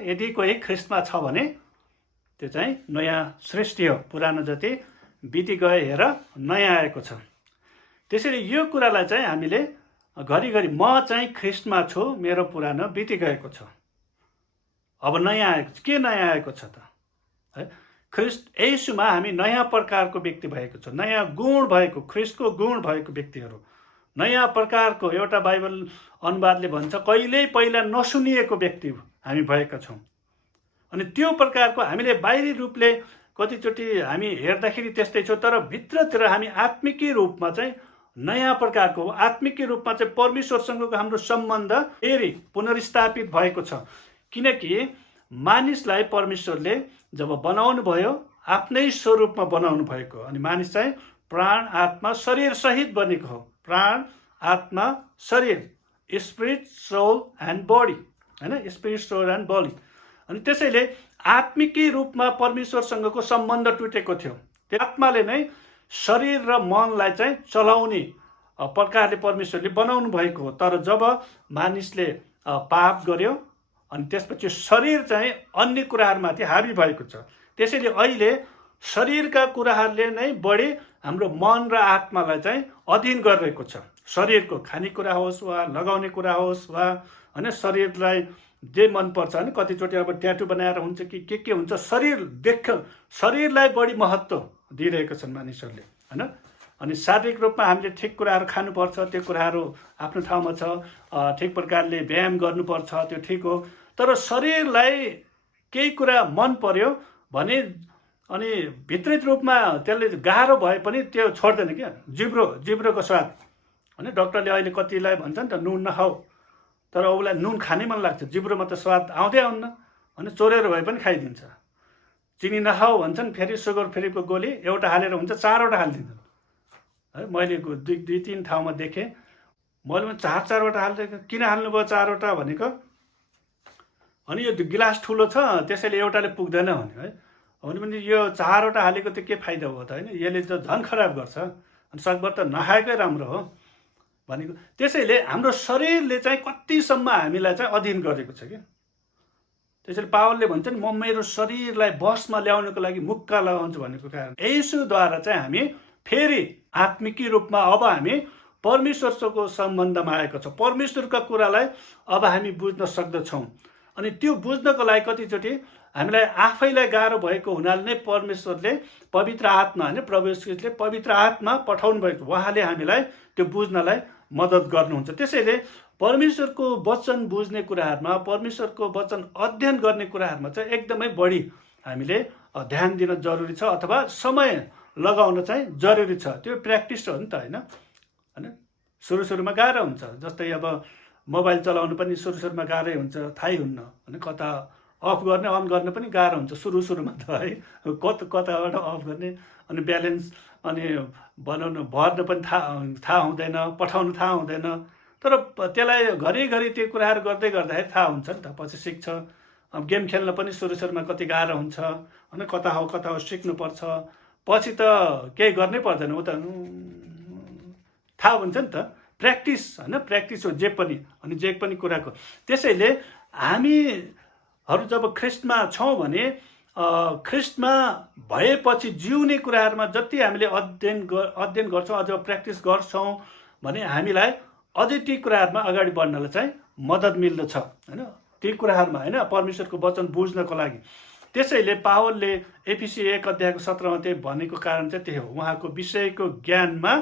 यदि कोही ख्रिस्टमा छ भने त्यो चाहिँ नयाँ सृष्टि हो, पुरानो जति बिति गए हेर नयाँ आएको छ। त्यसैले यो कुरालाई चाहिँ हामीले घरिघरि म चाहिँ ख्रिस्टमा छु, मेरो पुरानो बिति गएको छ, अब नयाँ आएको छ। के नयाँ आएको छ त है? ख्रिस्ट येशूमा हामी नयाँ प्रकारको व्यक्ति भएको छ, नयाँ गुण भएको, ख्रिस्टको गुण भएको व्यक्तिहरू, नयाँ प्रकारको। एउटा बाइबल अनुवादले भन्छ कहिल्यै पहिला नसुनिएको व्यक्ति हामी भएका छौँ। अनि त्यो प्रकारको हामीले बाहिरी रूपले कतिचोटि हामी हेर्दाखेरि त्यस्तै छौँ, तर भित्रतिर हामी आत्मिकी रूपमा चाहिँ नयाँ प्रकारको, आत्मिकी रूपमा चाहिँ परमेश्वरसँगको हाम्रो सम्बन्ध फेरि पुनर्स्थापित भएको छ। किनकि मानिसलाई परमेश्वरले जब बनाउनु भयो आफ्नै स्वरूपमा बनाउनु भएको, अनि मानिस चाहिँ प्राण आत्मा शरीर सहित बनेको हो। प्राण आत्मा शरीर, स्पिरिट सोल एन्ड बडी, होइन, स्पिरिट सोल एन्ड बडी। अनि त्यसैले आत्मिकी रूपमा परमेश्वरसँगको सम्बन्ध टुटेको थियो। त्यो आत्माले नै शरीर र मनलाई चाहिँ चलाउने प्रकारले परमेश्वरले बनाउनु भएको हो। तर जब मानिसले पाप गर्यो अनि त्यसपछि शरीर चाहिँ अन्य कुराहरूमाथि हावी भएको छ। त्यसैले अहिले शरीरका कुराहरूले नै बढी हाम्रो मन र आत्मालाई चाहिँ अधीन गरिरहेको छ। शरीरको खानेकुरा होस् वा लगाउने कुरा होस् वा होइन, शरीरलाई जे मनपर्छ होइन, कतिचोटि अब ट्याटु बनाएर हुन्छ कि के हुन्छ, शरीरलाई बढी महत्त्व दिइरहेका छन् मानिसहरूले, होइन। अनि शारीरिक रूपमा हामीले ठिक कुराहरू खानुपर्छ, त्यो कुराहरू आफ्नो ठाउँमा छ, ठिक प्रकारले व्यायाम गर्नुपर्छ, त्यो ठिक हो। तर शरीरलाई केही कुरा मन पर्यो भने अनि भित्रित रूपमा त्यसले गाह्रो भए पनि त्यो छोड्दैन क्या। जिब्रोको स्वाद, होइन, डक्टरले अहिले कतिलाई भन्छ नि त नुन नखाऊ, तर उसलाई नुन खानै मन लाग्छ, जिब्रोमा त स्वाद आउँदै आउन्न, होइन, चोरेर भए पनि खाइदिन्छ। चिनी नखाऊ भन्छन्, फेरि सुगर फ्रीको गोली एउटा हालेर हुन्छ 4वटा हालिदिन्छन् है। मैले 2-3 ठाउँमा देखेँ, मैले पनि 4-4वटा हाल्दै, किन हाल्नुभयो 4वटा भनेको, अनि यो गिलास ठुलो छ त्यसैले एउटाले पुग्दैन भने है। भने पनि यो 4वटा हालेको त के फाइदा भयो त, होइन, यसले त झन् खराब गर्छ, अनि सकभर त नखाएकै राम्रो हो भनेको। त्यसैले हाम्रो शरीरले चाहिँ कतिसम्म हामीलाई चाहिँ अधीन गरेको छ क्या। त्यसैले पावलले भन्छ नि, म मेरो शरीरलाई बसमा ल्याउनको लागि मुक्का लगाउँछु भनेको कारण येशूद्वारा चाहिँ हामी फेरि आत्मिकी रूपमा अब हामी परमेश्वरसँगको सम्बन्धमा आएको छ। परमेश्वरका कुरालाई अब हामी बुझ्न सक्दछौँ। अनि त्यो बुझ्नको लागि कतिचोटि हामीलाई आफैलाई गाह्रो भएको हुनाले नै परमेश्वरले पवित्र आत्मा, होइन, प्रभु येशूले पवित्र आत्मा पठाउनु भएको, उहाँले हामीलाई त्यो बुझ्नलाई मद्दत गर्नुहुन्छ। त्यसैले परमेश्वरको वचन बुझ्ने कुराहरूमा, परमेश्वरको वचन अध्ययन गर्ने कुराहरूमा चाहिँ एकदमै बढी हामीले ध्यान दिन जरुरी छ, अथवा समय लगाउन चाहिँ जरुरी छ। त्यो प्र्याक्टिस हो नि त, होइन। सुरुमा गाह्रो हुन्छ। जस्तै अब मोबाइल चलाउनु पनि सुरुमा गाह्रै हुन्छ, थाहै हुन्न, होइन, कता अफ गर्ने अन गर्ने पनि गाह्रो हुन्छ सुरुमा त है, कताबाट अफ गर्ने, अनि ब्यालेन्स अनि भर्न पनि थाहा हुँदैन, पठाउनु थाहा हुँदैन। तर त्यसलाई घरिघरि त्यो कुराहरू गर्दै गर्दाखेरि थाहा हुन्छ नि त, पछि सिक्छ। अब गेम खेल्न पनि सुरुमा कति गाह्रो हुन्छ, होइन, कता हो सिक्नुपर्छ, पछि त केही गर्नै पर्दैन, ऊ त थाहा हुन्छ नि त। प्र्याक्टिस, होइन, प्र्याक्टिस हो जे पनि, अनि जे पनि कुराको। त्यसैले हामीहरू जब ख्रिस्टमा छौँ भने ख्रिस्टमा भएपछि जिउने कुराहरूमा जति हामीले अध्ययन गर्छौँ, अझ प्र्याक्टिस गर्छौँ भने हामीलाई अझै ती कुराहरूमा अगाडि बढ्नलाई चाहिँ मद्दत मिल्दछ, होइन, ती कुराहरूमा, होइन, परमेश्वरको वचन बुझ्नको लागि। त्यसैले पावलले एफिसी 1:17 त्यही भनेको कारण चाहिँ त्यही हो, उहाँको विषयको ज्ञानमा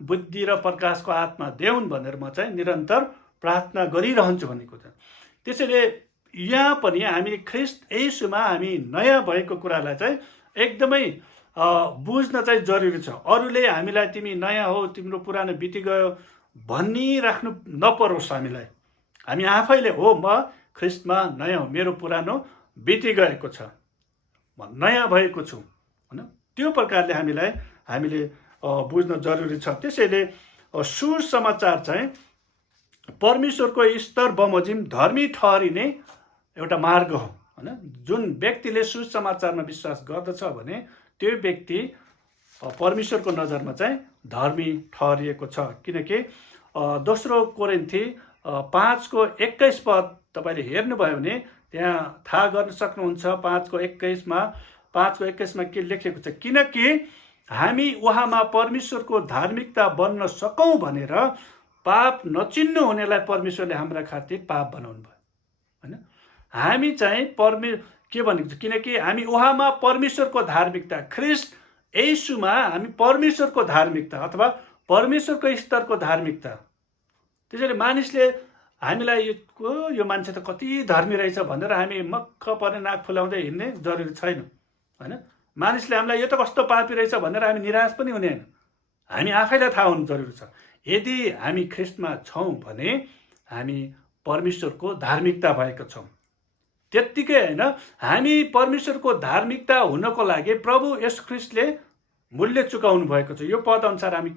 बुद्धि र प्रकाशको आत्मा देऊन् भनेर म चाहिँ निरन्तर प्रार्थना गरिरहन्छु भनेको छ। त्यसैले यहाँ पनि हामी ख्रिस्ट येशूमा हामी नयाँ भएको कुरालाई चाहिँ एकदमै बुझ्न चाहिँ जरुरी छ। अरूले हामीलाई तिमी नयाँ हो, तिम्रो पुरानो बिति गयो भनिराख्नु नपरोस् हामीलाई। हामी आफैले हो म ख्रिस्टमा नयाँ हो, मेरो पुरानो बिति गएको छ, म नयाँ भएको छु, होइन, त्यो प्रकारले हामीले बुझ्न जरुरी छ। त्यसैले सुसमाचार चाहिँ परमेश्वरको स्तर बमोजिम धर्मी ठहरिने एउटा मार्ग हो, होइन। जुन व्यक्तिले सुसमाचारमा विश्वास गर्दछ भने त्यो व्यक्ति परमेश्वरको नजरमा चाहिँ धर्मी ठहरिएको छ। किनकि 2 कोरिन्थी 5:21 तपाईँले हेर्नुभयो भने त्यहाँ थाहा गर्न सक्नुहुन्छ 5:21 5:21 के लेखेको छ, किनकि हामी उहाँमा परमेश्वरको धार्मिकता बन्न सकौँ भनेर पाप नचिन्नु हुनेलाई परमेश्वरले हाम्रा खातिर पाप बनाउनु भयो होइन। हामी चाहिँ के भनेको छ, किनकि हामी उहाँमा परमेश्वरको धार्मिकता, ख्रिस्ट येशूमा हामी परमेश्वरको धार्मिकता अथवा परमेश्वरको स्तरको धार्मिकता। त्यसैले मानिसले हामीलाई यो मान्छे त कति धर्मी रहेछ भनेर हामी मक्ख पर्ने नाक फुलाउँदै हिँड्ने जरुरी छैन होइन। मानिसले हामीलाई यो त कस्तो पापी रहेछ भनेर हामी निराश पनि हुने होइन, हामी आफैलाई थाहा हुनु जरुरी छ। यदि हामी ख्रिस्टमा छौँ भने हामी परमेश्वरको धार्मिकता भएका छौँ। त्यत्तिकै होइन, हामी परमेश्वरको धार्मिकता हुनको लागि प्रभु येशू ख्रिस्टले मूल्य चुकाउनु भएको छ। यो पद अनुसार हामी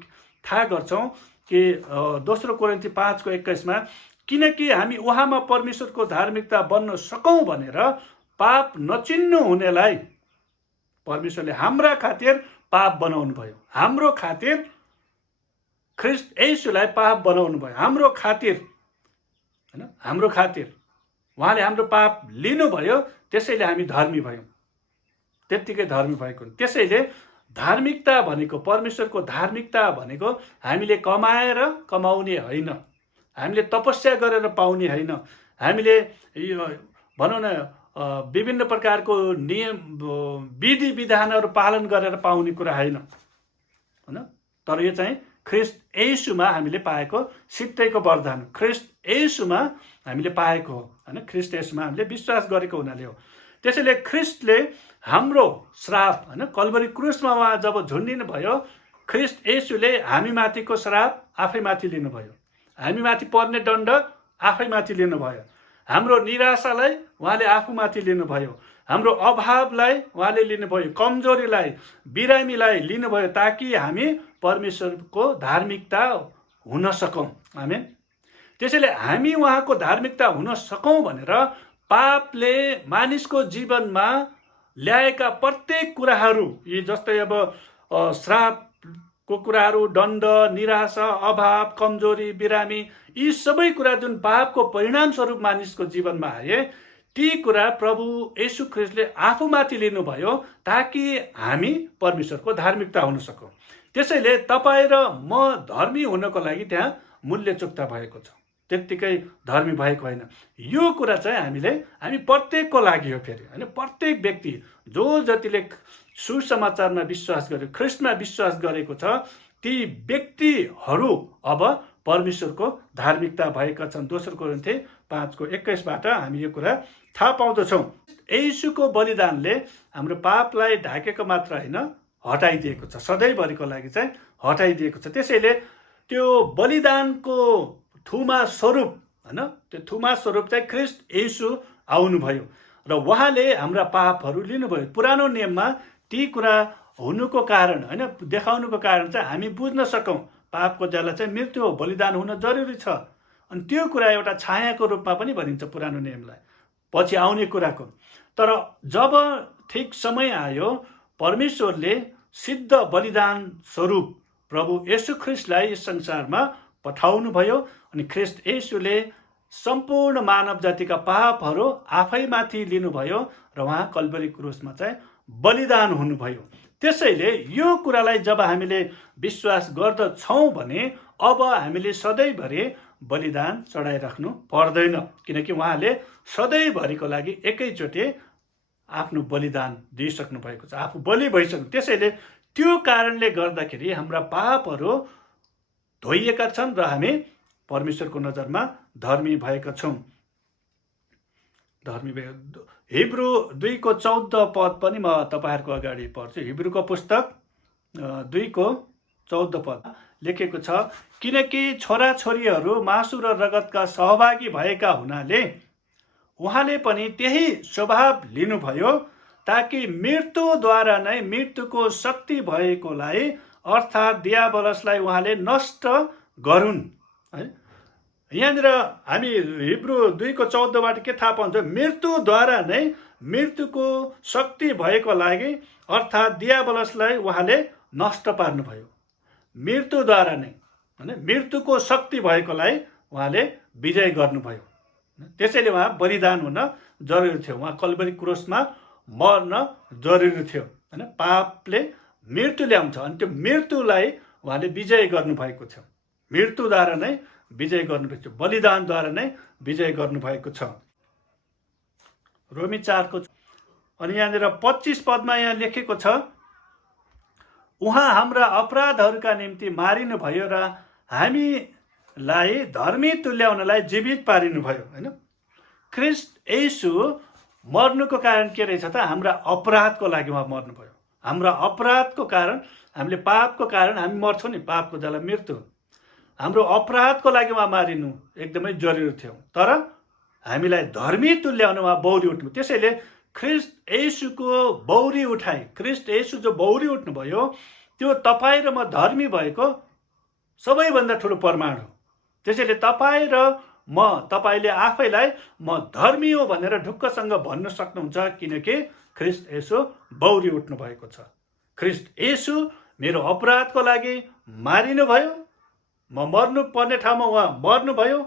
थाहा गर्छौँ कि 2 कोरिन्थी 5:21 किनकि हामी उहाँमा परमेश्वरको धार्मिकता बन्न सकौँ भनेर पाप नचिन्नु हुनेलाई परमेश्वरले हाम्रा खातिर पाप बनाउनु भयो। हाम्रो खातिर ख्रिस्ट येशूलाई पाप बनाउनु भयो, हाम्रो खातिर होइन, हाम्रो खातिर उहाँले हाम्रो पाप लिनुभयो। त्यसैले हामी धर्मी भयौँ, त्यत्तिकै धर्मी भएको। त्यसैले धार्मिकता भनेको, परमेश्वरको धार्मिकता भनेको हामीले कमाएर कमाउने होइन, हामीले तपस्या गरेर पाउने होइन, हामीले भनौँ न विभिन्न प्रकारको नियम विधि विधानहरू पालन गरेर पाउने कुरा होइन होइन। तर यो चाहिँ ख्रिस्ट येशूमा हामीले पाएको सित्तैको वरदान, ख्रिस्ट येशूमा हामीले पाएको हो होइन। ख्रिस्ट येशूमा हामीले विश्वास गरेको हुनाले हो। त्यसैले ख्रिस्टले हाम्रो श्राप होइन, कल्भरी क्रुसमा उहाँ जब झुन्डिनु भयो, ख्रिस्ट येशूले हामी माथिको श्राप आफैमाथि लिनुभयो, हामी माथि पर्ने दण्ड आफैमाथि लिनुभयो, हाम्रो निराशालाई उहाँले आफूमाथि लिनुभयो, हाम्रो अभावलाई उहाँले लिनुभयो, कमजोरीलाई बिरामीलाई लिनुभयो, ताकि हामी परमेश्वरको धार्मिकता हुन सकौँ। आमेन। त्यसैले हामी उहाँको धार्मिकता हुन सकौँ भनेर पापले मानिसको जीवनमा ल्याएका प्रत्येक कुराहरू, यी जस्तै अब श्रापको कुराहरू, दण्ड, निराशा, अभाव, कमजोरी, बिरामी, यी सबै कुरा जुन पापको परिणामस्वरूप मानिसको जीवनमा आए, ती कुरा प्रभु येशू ख्रिस्टले आफूमाथि लिनुभयो ताकि हामी परमेश्वरको धार्मिकता हुन सकौँ। त्यसैले तपाईँ र म धर्मी हुनको लागि त्यहाँ मूल्य चुक्ता भएको छ, त्यत्तिकै धर्मी भएको होइन। यो कुरा चाहिँ हामी प्रत्येकको लागि हो फेरि होइन। प्रत्येक व्यक्ति जो जतिले सुसमाचारमा विश्वास गर्यो, ख्रिस्टमा विश्वास गरेको छ, ती व्यक्तिहरू अब परमेश्वरको धार्मिकता भएका छन्। 2 कोरिन्थी 5:21 हामी यो कुरा थाहा पाउँदछौँ। येशूको बलिदानले हाम्रो पापलाई ढाकेको मात्र होइन, हटाइदिएको छ, सधैँभरिको लागि चाहिँ हटाइदिएको छ। त्यसैले त्यो बलिदानको थुमा स्वरूप होइन, त्यो थुमा स्वरूप चाहिँ ख्रिस्ट येशू आउनुभयो र उहाँले हाम्रा पापहरू लिनुभयो। पुरानो नियममा ती कुरा हुनुको कारण होइन, देखाउनुको कारण चाहिँ हामी बुझ्न सकौँ पापको ज्याला चाहिँ मृत्यु हो, बलिदान हुन जरुरी छ। अनि त्यो कुरा एउटा छायाको रूपमा पनि भनिन्छ पुरानो नियमलाई, पछि आउने कुराको। तर जब ठिक समय आयो, परमेश्वरले सिद्ध बलिदान स्वरूप प्रभु येशू ख्रिस्टलाई यस संसारमा पठाउनु भयो अनि ख्रिस्ट येशूले सम्पूर्ण मानव जातिका पापहरू आफैमाथि लिनुभयो र उहाँ कल्भरी क्रुसमा चाहिँ बलिदान हुनुभयो। त्यसैले यो कुरालाई जब हामीले विश्वास गर्दछौँ भने अब हामीले सधैँभरि बलिदान चढाइराख्नु पर्दैन, किनकि उहाँले सधैँभरिको लागि एकैचोटि आफ्नो बलिदान दिइसक्नु भएको छ, आफू बलि भइसक्नु। त्यसैले त्यो कारणले गर्दाखेरि हाम्रा पापहरू धोइएका छन् र हामी परमेश्वरको नजरमा धर्मी भएका छौँ। धर्मी भए हिब्रू 2:14 पनि म तपाईँहरूको अगाडि पढ्छु। हिब्रूको पुस्तक 2:14 लेखेको छ, किनकि छोराछोरीहरू मासु र रगतका सहभागी भएका हुनाले उहाँले पनि त्यही स्वभाव लिनुभयो, ताकि मृत्युद्वारा नै मृत्युको शक्ति भएकोलाई अर्थात् दियाबलसलाई उहाँले नष्ट गरून् है। यहाँनिर हामी हिब्रू 2:14बाट के थाहा पाउँछ, मृत्युद्वारा नै मृत्युको शक्ति भएको लागि अर्थात् दियाबलसलाई उहाँले नष्ट पार्नुभयो। मृत्युद्वारा नै होइन, मृत्युको शक्ति भएकोलाई उहाँले विजय गर्नुभयो। त्यसैले उहाँ बलिदान हुन जरुरी थियो, उहाँ कल्भरी क्रुसमा मर्न जरुरी थियो हैन। पापले मृत्यु ल्याउँछ अनि त्यो मृत्युलाई उहाँले विजय गर्नुभएको छ। मृत्युद्वारा नै विजय गर्नुभएको छ, बलिदानद्वारा नै विजय गर्नुभएको छ। रोमी 4 को अनि यहाँनिर 25 पदमा यहाँ लेखेको छ, उहाँ हाम्रा अपराधहरूका निम्ति मारिनु भयो र हामीलाई धर्मी तुल्याउनलाई जीवित पारिनु भयो हैन। ख्रीष्ट येशू मर्नुको कारण के रहेछ त? हाम्रा अपराधको लागि उहाँ मर्नुभयो। हाम्रा अपराधको कारण, हामीले पापको कारण हामी मर्छौँ नि, पापको जला मृत्यु। हाम्रो अपराधको लागि उहाँ मारिनु एकदमै जरुरी थियो, तर हामीलाई धर्मी तुल्याउन उहाँ बौरी उठ्नु। त्यसैले ख्रीष्ट येशूको बौरी उठाइ, ख्रीष्ट येशू जो बौरी उठ्नुभयो त्यो तपाईँ र म धर्मी भएको सबैभन्दा ठुलो प्रमाण हो। त्यसैले तपाईँ र म, तपाईँले आफैलाई म धर्मी हो भनेर ढुक्कसँग भन्न सक्नुहुन्छ, किनकि ख्रीष्ट येशू बौरी उठ्नु भएको छ। ख्रीष्ट येशू मेरो अपराधको लागि मारिनु भयो, म मर्नु पर्ने ठाउँमा उहाँ मर्नुभयो,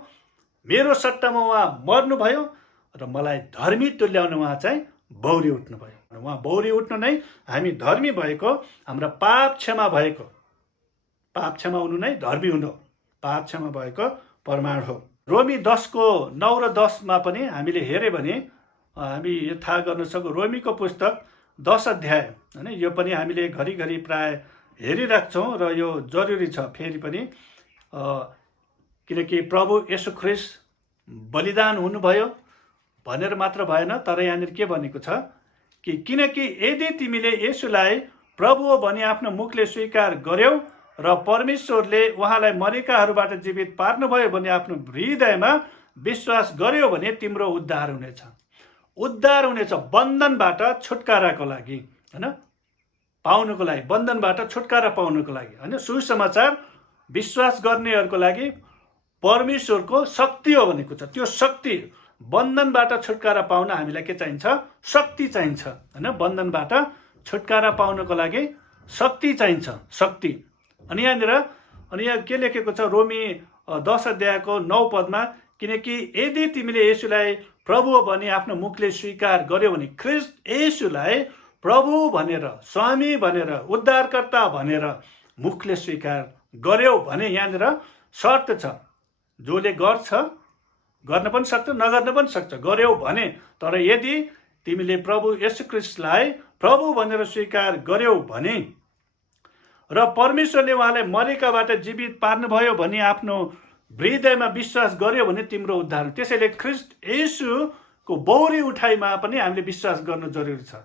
मेरो सट्टामा उहाँ मर्नुभयो र मलाई धर्मी तुल्याउन उहाँ चाहिँ बौरी उठ्नुभयो। उहाँ बौरी उठ्नु नै हामी धर्मी भएको, हाम्रा पाप क्षमा भएको, पाप क्षमा हुनु नै धर्मी हुनु, पाप क्षमा भएको प्रमाण हो। रोमी 10 को 9 र 10 मा पनि हामीले हेऱ्यो भने हामी यो थाहा गर्न सक्छौँ। रोमीको पुस्तक 10 अध्याय हैन, यो पनि हामीले घरिघरि प्राय हेरिराख्छौँ र यो जरुरी छ फेरि पनि, किनकि प्रभु येशू ख्रीष्ट बलिदान हुनुभयो भनेर मात्र भएन, तर यहाँनिर के भनेको छ कि किनकि यदि तिमीले येशूलाई प्रभु हो भनी आफ्नो मुखले स्वीकार गर्यौ र परमेश्वरले उहाँलाई मरेकाहरूबाट जीवित पार्नुभयो भने आफ्नो हृदयमा विश्वास गर्यो भने तिम्रो उद्धार हुनेछ। उद्धार हुनेछ बन्धनबाट छुटकाराको लागि हैन, पाउनुको लागि, बन्धनबाट छुटकारा पाउनुको लागि हैन। सुसमाचार विश्वास गर्नेहरूको लागि परमेश्वरको शक्ति हो भनेको छ। त्यो शक्ति, बन्धनबाट छुटकारा पाउन हामीलाई के चाहिन्छ? शक्ति चाहिन्छ हैन। बन्धनबाट छुटकारा पाउनको लागि शक्ति चाहिन्छ, शक्ति। अनि यहाँ के लेखेको छ रोमी 10 अध्यायको 9 पदमा, किनकि यदि तिमीले येशूलाई प्रभु भने आफ्नो मुखले स्वीकार गर्यो भने, ख्रीष्ट येशूलाई प्रभु भनेर, स्वामी भनेर, उद्धारकर्ता भनेर मुखले स्वीकार गर्यो भने यहाँनिर शर्त छ, जसले गर्छ, गर्न पनि सक्छ, नगर्न पनि सक्छ, गर्यौ भने। तर यदि तिमीले प्रभु येशू ख्रीष्टलाई प्रभु भनेर स्वीकार गर्यौ भने र परमेश्वरले उहाँलाई मरेकाबाट जीवित पार्नुभयो भने आफ्नो हृदयमा विश्वास गर्यो भने तिम्रो उद्धार। त्यसैले ख्रीष्ट येशूको बौरी उठाइमा पनि हामीले विश्वास गर्नु जरुरी छ।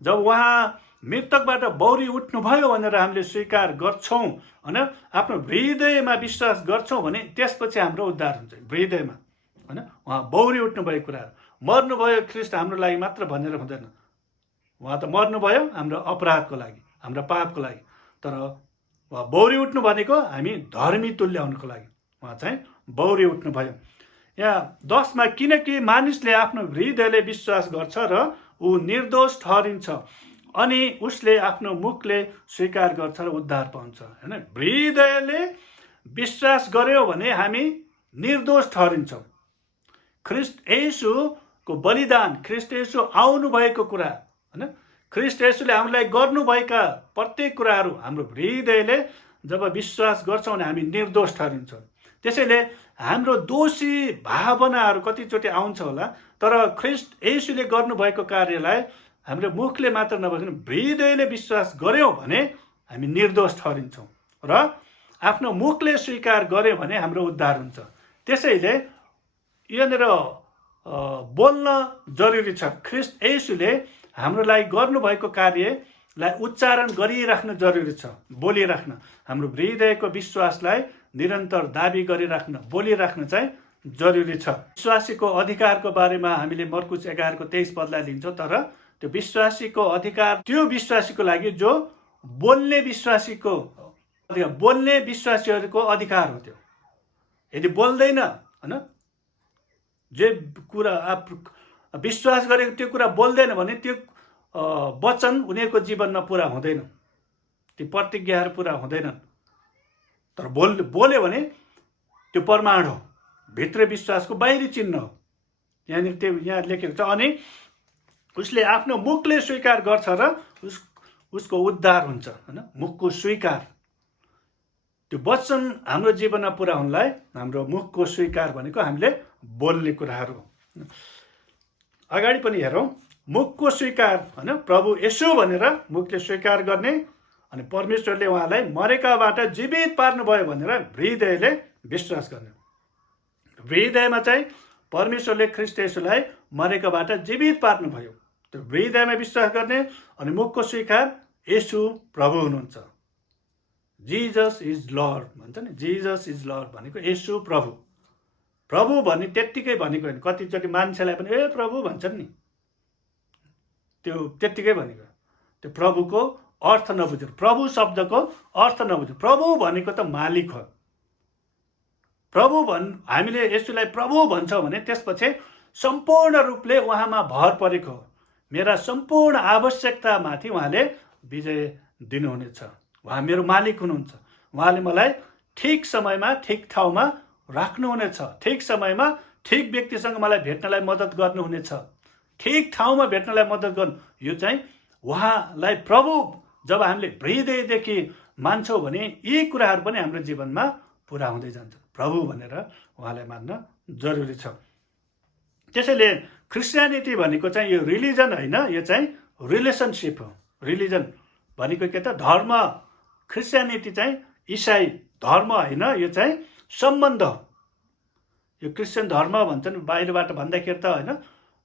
जब उहाँ मृतकबाट बौरी उठ्नुभयो भनेर हामीले स्वीकार गर्छौँ हैन, आफ्नो हृदयमा विश्वास गर्छौँ भने त्यसपछि हाम्रो उद्धार हुन्छ हृदयमा हैन। उहाँ बौरी उठ्नुभएको कुरा, मर्नुभयो ख्रीष्ट हाम्रो लागि मात्र भनेर हुँदैन। उहाँ त मर्नुभयो हाम्रो अपराधको लागि, हाम्रो पापको लागि, तर उहाँ बौरी उठ्नु भनेको हामी धर्मी तुल्याउनको लागि उहाँ चाहिँ बौरी उठ्नुभयो। यहाँ 10 मा, किनकि मानिसले आफ्नो हृदयले विश्वास गर्छ र ऊ निर्दोष ठहरिन्छ अनि उसले आफ्नो मुखले स्वीकार गर्छ र उद्धार पाउँछ हैन। हृदयले विश्वास गर्यो भने हामी निर्दोष ठहरिन्छौँ। ख्रीष्ट येशूको बलिदान, ख्रीष्ट येशू आउनु भएको कुरा हैन, ख्रीष्ट येशूले हामीलाई गर्नुभएका प्रत्येक कुराहरू हाम्रो हृदयले जब विश्वास गर्छौँ भने हामी निर्दोष ठहरिन्छौँ। त्यसैले हाम्रो दोषी भावनाहरू कतिचोटि आउँछ होला, तर ख्रीष्ट येशूले गर्नुभएको कार्यलाई हाम्रो मुखले मात्र नभइकन हृदयले विश्वास गर्यौँ भने हामी निर्दोष ठहरिन्छौँ र आफ्नो मुखले स्वीकार गर्यौँ भने हाम्रो उद्धार हुन्छ। त्यसैले यहाँनिर बोल्न जरुरी छ। ख्रीष्ट येशूले हाम्रो लागि गर्नुभएको कार्यलाई उच्चारण गरिराख्न जरुरी छ, बोलिराख्न। हाम्रो हृदयको विश्वासलाई निरन्तर दाबी गरिराख्न, बोलिराख्न चाहिँ जरुरी छ। विश्वासीको अधिकारको बारेमा हामीले मर्कुस 11 को 23 पदलाई लिन्छौँ, तर त्यो विश्वासीको अधिकार त्यो विश्वासीको लागि जो बोल्ने विश्वासीको अधिकार, बोल्ने विश्वासीहरूको अधिकार हो त्यो। यदि बोल्दैन हैन, जे कुरा विश्वास गरेको त्यो कुरा बोल्दैन भने त्यो वचन उनीहरूको जीवनमा पुरा हुँदैन, ती प्रतिज्ञाहरू पुरा हुँदैनन्। तर बोल्यो भने त्यो प्रमाण हो, भित्र विश्वासको बाहिरी चिन्ह हो यहाँनिर त्यो यहाँ लेखेको छ, अनि उसले आफ्नो मुखले स्वीकार गर्छ र उसको उद्धार हुन्छ होइन। मुखको स्वीकार, त्यो वचन हाम्रो जीवनमा पुरा हुनलाई हाम्रो मुखको स्वीकार भनेको हामीले बोल्ने कुराहरू। अगाडि पनि हेरौँ, मुखको स्वीकार होइन, प्रभु येशू भनेर मुखले स्वीकार गर्ने, अनि परमेश्वरले उहाँलाई मरेकाबाट जीवित पार्नुभयो भनेर हृदयले विश्वास गर्ने। हृदयमा चाहिँ परमेश्वरले ख्रीष्ट येशूलाई मरेकाबाट जीवित पार्नुभयो, त्यो हृदयमा विश्वास गर्ने, अनि मुखको स्वीकार येशू प्रभु हुनुहुन्छ। जिजस इज लर्ड भन्छ नि, जिजस इज लर्ड भनेको येशू प्रभु। प्रभु भन्ने त्यत्तिकै भनेको होइन, कतिचोटि मान्छेलाई पनि ए प्रभु भन्छन् नि, त्यो त्यत्तिकै भनेको, त्यो प्रभुको अर्थ नबुझेर, प्रभु शब्दको अर्थ नबुझेर। प्रभु भनेको त मालिक हो। प्रभु हामीले यसुलाई प्रभु भन्छौँ भने त्यसपछि सम्पूर्ण रूपले उहाँमा भर परेको हो। मेरा सम्पूर्ण आवश्यकतामाथि उहाँले विजय दिनुहुनेछ। उहाँ मेरो मालिक हुनुहुन्छ। उहाँले मलाई ठिक समयमा ठिक ठाउँमा राख्नुहुनेछ। ठिक समयमा ठिक व्यक्तिसँग मलाई भेट्नलाई मद्दत गर्नुहुनेछ। ठिक ठाउँमा भेट्नलाई मद्दत गर्नु, यो चाहिँ उहाँलाई प्रभु जब हामीले हृदयदेखि मान्छौँ भने यी कुराहरू पनि हाम्रो जीवनमा पुरा हुँदै जान्छ। प्रभु भनेर उहाँलाई मान्न जरुरी छ। त्यसैले क्रिस्चियनिटी भनेको चाहिँ यो रिलिजन होइन, यो चाहिँ रिलेसनसिप हो। रिलिजन भनेको के त, धर्म। क्रिस्चियनिटी चाहिँ इसाई धर्म होइन, यो चाहिँ सम्बन्ध। यो क्रिस्चियन धर्म भन्छन् बाहिरबाट भन्दाखेरि त होइन,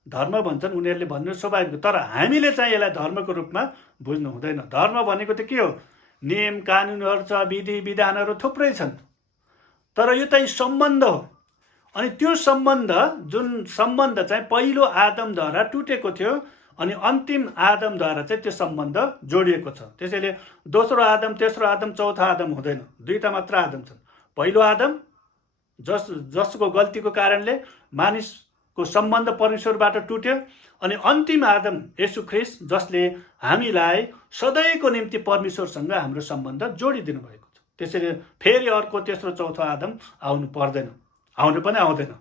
धर्म भन्छन्, उनीहरूले भन्नु स्वाभाविक। तर हामीले चाहिँ यसलाई धर्मको रूपमा बुझ्नु हुँदैन। धर्म भनेको त के हो, नियम कानुनहरू छ, विधि विधानहरू थुप्रै छन्, तर यो चाहिँ सम्बन्ध हो। अनि त्यो सम्बन्ध, जुन सम्बन्ध चाहिँ पहिलो आदमद्वारा टुटेको थियो, अनि अन्तिम आदमद्वारा चाहिँ त्यो सम्बन्ध जोडिएको छ। त्यसैले दोस्रो आदम, तेस्रो आदम, चौथो आदम हुँदैन, दुईटा मात्र आदम छन्। पहिलो आदम जसको गल्तीको कारणले मानिसको सम्बन्ध परमेश्वरबाट टुट्यो, अनि अन्तिम आदम येशू ख्रीष्ट जसले हामीलाई सधैँको निम्ति परमेश्वरसँग हाम्रो सम्बन्ध जोडिदिनु भएको छ। त्यसैले फेरि अर्को तेस्रो चौथो आदम आउनु पर्दैन, आउनु पनि आउँदैन।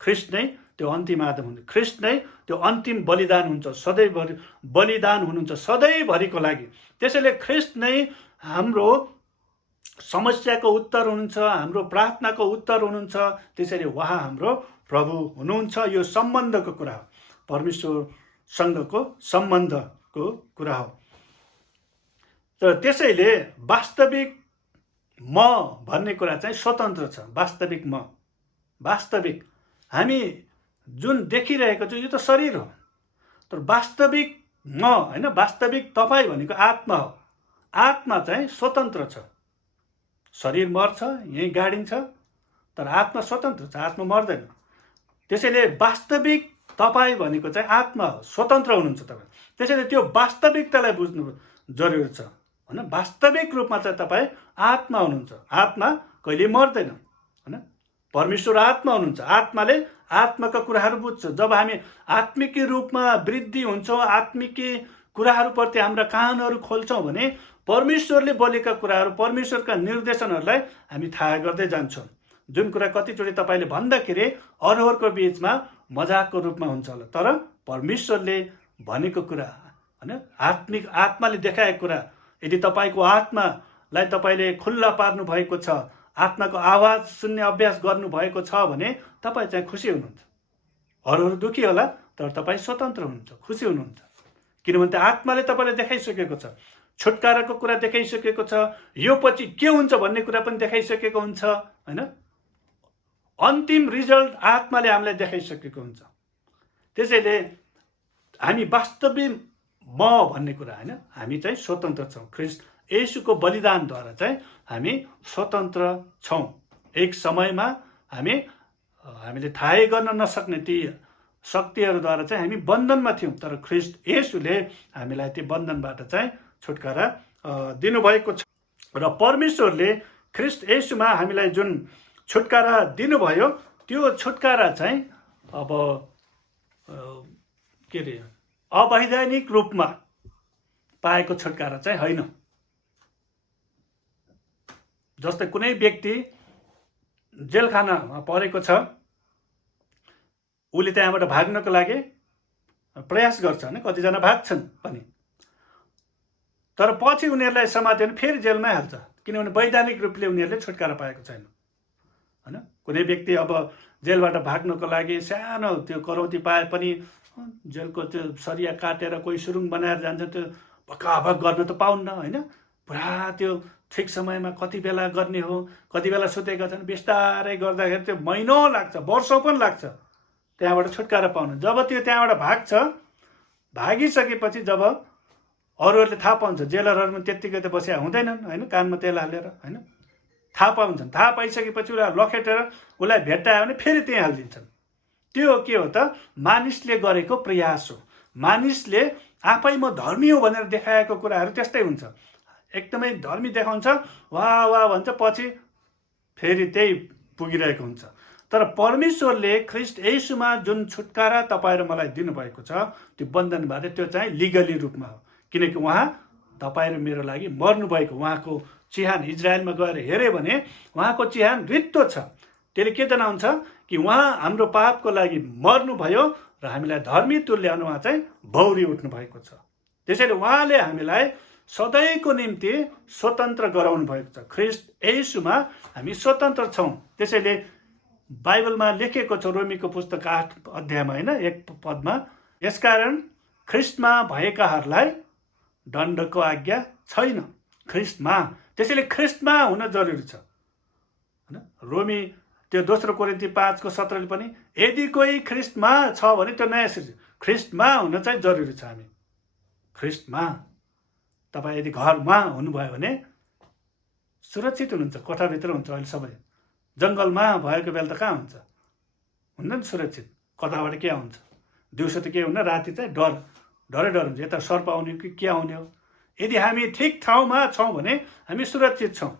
ख्रीष्ट नै त्यो अन्तिम आदम हुन्छ। ख्रीष्ट नै त्यो अन्तिम बलिदान हुन्छ, सधैँभरि बलिदान हुनुहुन्छ सधैँभरिको लागि। त्यसैले ख्रीष्ट नै हाम्रो समस्याको उत्तर हुनुहुन्छ, हाम्रो प्रार्थनाको उत्तर हुनुहुन्छ। त्यसैले उहाँ हाम्रो प्रभु हुनुहुन्छ। यो सम्बन्धको कुरा हो, परमेश्वरसँगको सम्बन्धको कुरा हो। तर त्यसैले वास्तविक म भन्ने कुरा चाहिँ स्वतन्त्र छ। वास्तविक म, वास्तविक हामी जुन देखिरहेको छ यो त शरीर हो, तर वास्तविक म होइन, वास्तविक तपाईँ भनेको आत्मा हो। आत्मा चाहिँ स्वतन्त्र छ। शरीर मर्छ, यहीँ गाडिन्छ, तर आत्मा स्वतन्त्र छ, आत्मा मर्दैन। त्यसैले वास्तविक तपाईँ भनेको चाहिँ आत्मा हो, स्वतन्त्र हुनुहुन्छ तपाईँ। त्यसैले त्यो वास्तविकतालाई बुझ्नु जरुरी छ होइन। वास्तविक रूपमा चाहिँ तपाईँ आत्मा हुनुहुन्छ। आत्मा कहिले मर्दैन होइन। परमेश्वर आत्मा हुनुहुन्छ। आत्माले आत्माका कुराहरू बुझ्छ। जब हामी आत्मिकी रूपमा वृद्धि हुन्छौँ, आत्मिकी कुराहरूप्रति हाम्रा कानहरू खोल्छौँ भने परमेश्वरले बोलेका कुराहरू, परमेश्वरका निर्देशनहरूलाई हामी थाहा गर्दै जान्छौँ। जुन कुरा कतिचोटि तपाईँले भन्दाखेरि अरूहरूको बिचमा मजाकको रूपमा हुन्छ होला, तर परमेश्वरले भनेको कुरा होइन, आत्माले देखाएको कुरा, यदि तपाईँको आत्मालाई तपाईँले खुल्ला पार्नु भएको छ, आत्माको आवाज सुन्ने अभ्यास गर्नुभएको छ भने तपाईँ चाहिँ खुसी हुनुहुन्छ। अरूहरू दुःखी होला, तर तपाईँ स्वतन्त्र हुनुहुन्छ, खुसी हुनुहुन्छ। किनभने आत्माले तपाईँलाई देखाइसकेको छ, छुटकाराको कुरा देखाइसकेको छ, यो पछि के हुन्छ भन्ने कुरा पनि देखाइसकेको हुन्छ होइन। अन्तिम रिजल्ट आत्माले हामीलाई देखाइसकेको हुन्छ। त्यसैले हामी वास्तविक म भन्ने कुरा होइन, हामी चाहिँ स्वतन्त्र छौँ। ख्रीष्ट येशूको बलिदानद्वारा चाहिँ हामी स्वतन्त्र छौँ। एक समयमा हामीले थाहै गर्न नसक्ने ती शक्तिहरूद्वारा चाहिँ हामी बन्धनमा थियौँ, तर ख्रीष्ट येशूले हामीलाई त्यो बन्धनबाट चाहिँ छुटकारा दिनुभएको छ। र परमेश्वरले ख्रीष्ट येशूमा हामीलाई जुन छुटकारा दिनुभयो, त्यो छुटकारा चाहिँ अब के अरे अवैधानिक रूपमा पाएको छुटकारा चाहिँ होइन। जस्तै कुनै व्यक्ति जेलखानामा परेको छ, उसले त्यहाँबाट भाग्नको लागि प्रयास गर्छ होइन, कतिजना भाग्छन् पनि, तर पछि उनीहरूलाई समात्यो भने फेरि जेलमै हाल्छ, किनभने वैधानिक रूपले उनीहरूले छुटकारा पाएको छैन होइन। कुनै व्यक्ति अब जेलबाट भाग्नको लागि सानो त्यो करौती पाए पनि जेलको त्यो सरिया काटेर कोही सुरुङ बनाएर जान्छ, त्यो भक्काभक गर्न त पाउन्न होइन। पुरा त्यो ठिक समयमा कति बेला गर्ने हो, कति बेला सुतेका छन्, बिस्तारै गर्दाखेरि त्यो महिनौँ लाग्छ, वर्षौँ पनि लाग्छ त्यहाँबाट छुटकारा पाउनु। जब त्यो त्यहाँबाट भाग्छ, भागिसकेपछि जब अरूहरूले थाहा पाउँछ, जेलरहरूमा त्यत्तिकै त बसिया हुँदैनन् होइन, कानमा तेल हालेर होइन, थाहा पाउँछन्। थाहा पाइसकेपछि उसलाई लखेटेर उसलाई भेट्टायो भने फेरि त्यहीँ हालिदिन्छन्। त्यो के हो त, मानिसले गरेको प्रयास हो। मानिसले आफै म धर्मी हो भनेर देखाएको कुराहरू त्यस्तै हुन्छ। एकदमै धर्मी देखाउँछ, वाह वाह भन्छ, पछि फेरि त्यही पुगिरहेको हुन्छ। तर परमेश्वरले ख्रिस्ट येशूमा जुन छुटकारा तपाईँ र मलाई दिनुभएको छ, त्यो बन्धनबारे, त्यो चाहिँ लिगली रूपमा हो, किनकि उहाँ तपाईँ र मेरो लागि मर्नुभएको। उहाँको चिहान इजरायलमा गएर हेऱ्यो भने उहाँको चिहान रित्तो छ। त्यसले के जनाउँछ कि उहाँ हाम्रो पापको लागि मर्नुभयो र हामीलाई धर्मी तुल्याउनु उहाँ चाहिँ भौरी उठ्नु भएको छ। त्यसैले उहाँले हामीलाई सधैँको निम्ति स्वतन्त्र गराउनु भएको छ। ख्रिस्ट येशूमा हामी स्वतन्त्र छौँ। त्यसैले बाइबलमा लेखेको छ, रोमीको पुस्तक 8 अध्यायमा होइन 1 पदमा, यसकारण ख्रिस्टमा भएकाहरूलाई दण्डको आज्ञा छैन, ख्रिस्टमा। त्यसैले ख्रिस्टमा हुन जरुरी छ होइन। रोमी त्यो 2 कोरिन्थी 5:17 पनि यदि कोही ख्रिस्टमा छ भने त्यो नयाँ सृष्टि, ख्रिस्टमा हुन चाहिँ जरुरी छ। हामी ख्रिस्टमा, तपाईँ यदि घरमा हुनुभयो भने सुरक्षित हुनुहुन्छ, कोठाभित्र हुन्छ। अहिले सबै जङ्गलमा भएको बेला त कहाँ हुन्छ, हुन्न नि सुरक्षित, कताबाट के आउँछ, दिउँसो त के हुन्न, राति चाहिँ डरै हुन्छ, यता सर्प आउने कि के आउने हो। यदि हामी ठिक ठाउँमा छौँ भने हामी सुरक्षित छौँ,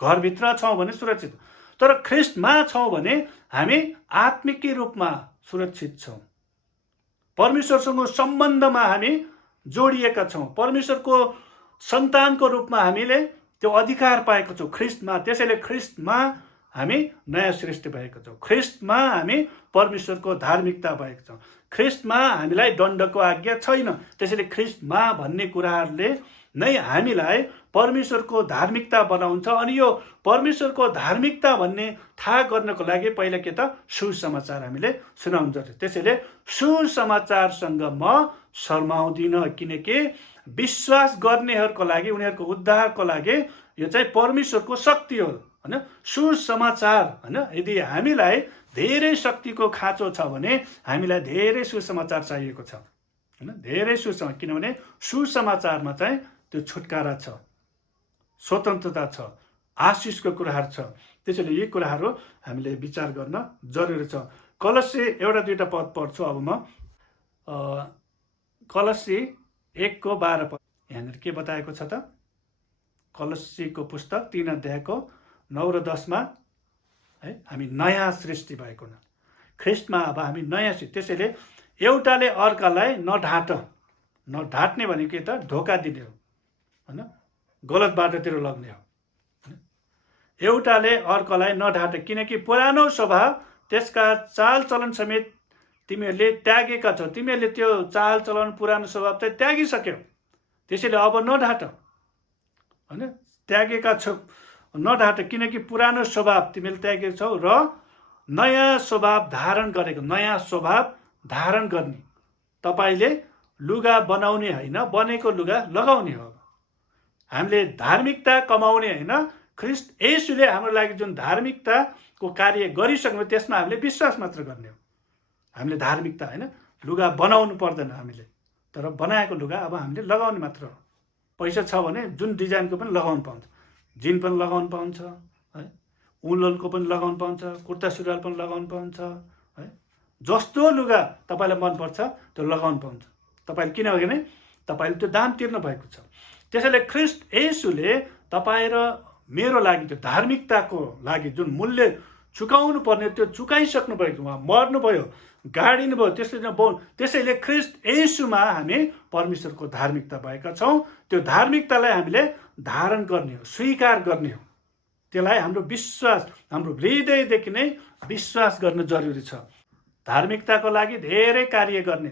घरभित्र छौँ भने सुरक्षित। तर ख्रिस्टमा छौँ भने हामी आत्मिक रूपमा सुरक्षित छौँ, परमेश्वरसँग सम्बन्धमा हामी जोडिएका छौँ, परमेश्वरको सन्तानको रूपमा हामीले त्यो अधिकार पाएको छौँ ख्रिस्टमा। त्यसैले ख्रिस्टमा हामी नयाँ सृष्टि भएको छौँ, ख्रिस्टमा हामी परमेश्वरको धार्मिकता भएको छौँ, ख्रिस्टमा हामीलाई दण्डको आज्ञा छैन। त्यसैले ख्रिस्टमा भन्ने कुराहरूले नै हामीलाई परमेश्वरको धार्मिकता बनाउँछ। अनि यो परमेश्वरको धार्मिकता भन्ने थाहा गर्नको लागि पहिला के त सुसमाचार हामीले सुनाउनु जरुरी। त्यसैले सुसमाचारसँग म शर्माउँदिनँ, किनकि विश्वास गर्नेहरूको लागि, उनीहरूको उद्धारको लागि यो चाहिँ परमेश्वरको शक्ति हो होइन, सुसमाचार होइन। यदि हामीलाई धेरै शक्तिको खाँचो छ भने हामीलाई धेरै सुसमाचार चाहिएको छ होइन, धेरै सुसमाचार, किनभने सुसमाचारमा चाहिँ त्यो छुटकारा छ, स्वतन्त्रता छ, आशिषको कुराहरू छ। त्यसैले यी कुराहरू हामीले विचार गर्न जरुरी छ। कलस्सी 1-2 पद पढ्छु अब म। कलस्सी 1:12 पद यहाँनिर के बताएको छ त, कलस्सीको पुस्तक 3 अध्यायको 9 र 10 मा है, हामी नयाँ सृष्टि भएको न, ख्रिस्टमा अब हामी नयाँ सृष्टि। त्यसैले एउटाले अर्कालाई नढाट्ने भनेको के त, धोका दिने हो होइन, गलत बाटोतिर लग्ने हो। एउटाले अर्कालाई नढाटे, किनकि पुरानो स्वभाव त्यसका चालचलन समेत तिमीहरूले त्यागेका छौ। तिमीहरूले त्यो चालचलन पुरानो स्वभाव चाहिँ त्यागिसक्यौ, त्यसैले अब नढाट होइन, त्यागेका छौ, नढाट, किनकि पुरानो स्वभाव तिमीले त्यागेका छौ र नयाँ स्वभाव धारण गरेको। नयाँ स्वभाव धारण गर्ने, तपाईँले लुगा बनाउने होइन, बनेको लुगा लगाउने हो। हामीले धार्मिकता कमाउने होइन, ख्रिस्ट येशूले हाम्रो लागि जुन धार्मिकताको कार्य गरिसक्नु त्यसमा हामीले विश्वास मात्र गर्ने हो। हामीले धार्मिकता होइन, लुगा बनाउनु पर्दैन हामीले, तर बनाएको लुगा अब हामीले लगाउने मात्र हो। पैसा छ भने जुन डिजाइनको पनि लगाउनु पाउँछ, जिन पनि लगाउनु पाउँछ है, उलनको पनि लगाउनु पाउँछ, कुर्ता सुरुवाल पनि लगाउनु पाउँछ है, जस्तो लुगा तपाईँलाई मनपर्छ त्यो लगाउनु पाउँछ तपाईँले, किनभने तपाईँले त्यो दाम तिर्नु भएको छ। त्यसैले ख्रिस्ट येशूले तपाईँ र मेरो लागि त्यो धार्मिकताको लागि जुन मूल्य चुकाउनु पर्ने त्यो चुकाइसक्नु भएको, उहाँ मर्नुभयो, गाडिनु भयो। त्यसैले ख्रिस्ट येशूमा हामी परमेश्वरको धार्मिकता भएका छौँ। त्यो धार्मिकतालाई हामीले धारण गर्ने हो, स्वीकार गर्ने हो। त्यसलाई हाम्रो विश्वास, हाम्रो हृदयदेखि नै विश्वास गर्न जरुरी छ। धार्मिकताको लागि धेरै कार्य गर्ने,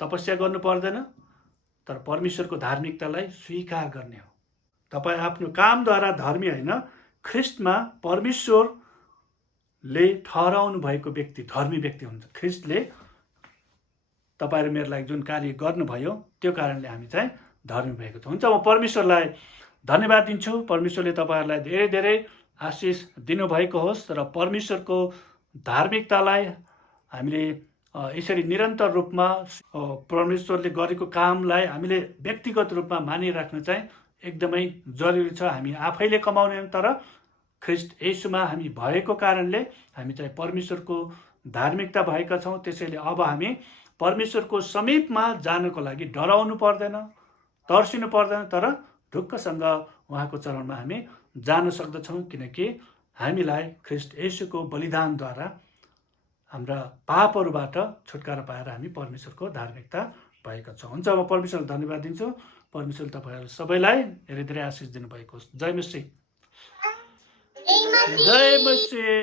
तपस्या गर्नु पर्दैन, तर परमेश्वरको धार्मिकतालाई स्वीकार गर्ने हो। तपाईँ आफ्नो कामद्वारा धर्मी होइन, ख्रिस्टमा परमेश्वरले ठहराउनु भएको व्यक्ति धर्मी व्यक्ति हुन्छ। ख्रिस्टले तपाईँ र मेरो लागि जुन कार्य गर्नुभयो त्यो कारणले हामी चाहिँ धर्मी भएको छ। हुन्छ, म परमेश्वरलाई धन्यवाद दिन्छु। परमेश्वरले तपाईँहरूलाई धेरै धेरै आशिष दिनुभएको होस् र परमेश्वरको धार्मिकतालाई हामीले यसरी निरन्तर रूपमा परमेश्वरले गरेको कामलाई हामीले व्यक्तिगत रूपमा मानिराख्न चाहिँ एकदमै जरुरी छ। हामी आफैले कमाउने, तर ख्रिस्ट येशूमा हामी भएको कारणले हामी चाहिँ परमेश्वरको धार्मिकता भएका छौँ। त्यसैले अब हामी परमेश्वरको समीपमा जानको लागि डराउनु पर्दैन, तर्सिनु पर्दैन, तर ढुक्कसँग उहाँको चरणमा हामी जान सक्दछौँ, किनकि हामीलाई ख्रिस्ट येशूको बलिदानद्वारा हाम्रा पापहरूबाट छुटकारा पाएर हामी परमेश्वरको धार्मिकता भएका छौँ। हुन्छ, म परमेश्वरलाई धन्यवाद दिन्छु। परमेश्वरले तपाईँहरू सबैलाई धेरै धेरै आशिष दिनुभएको होस्। जय मसीह। जय मसीह।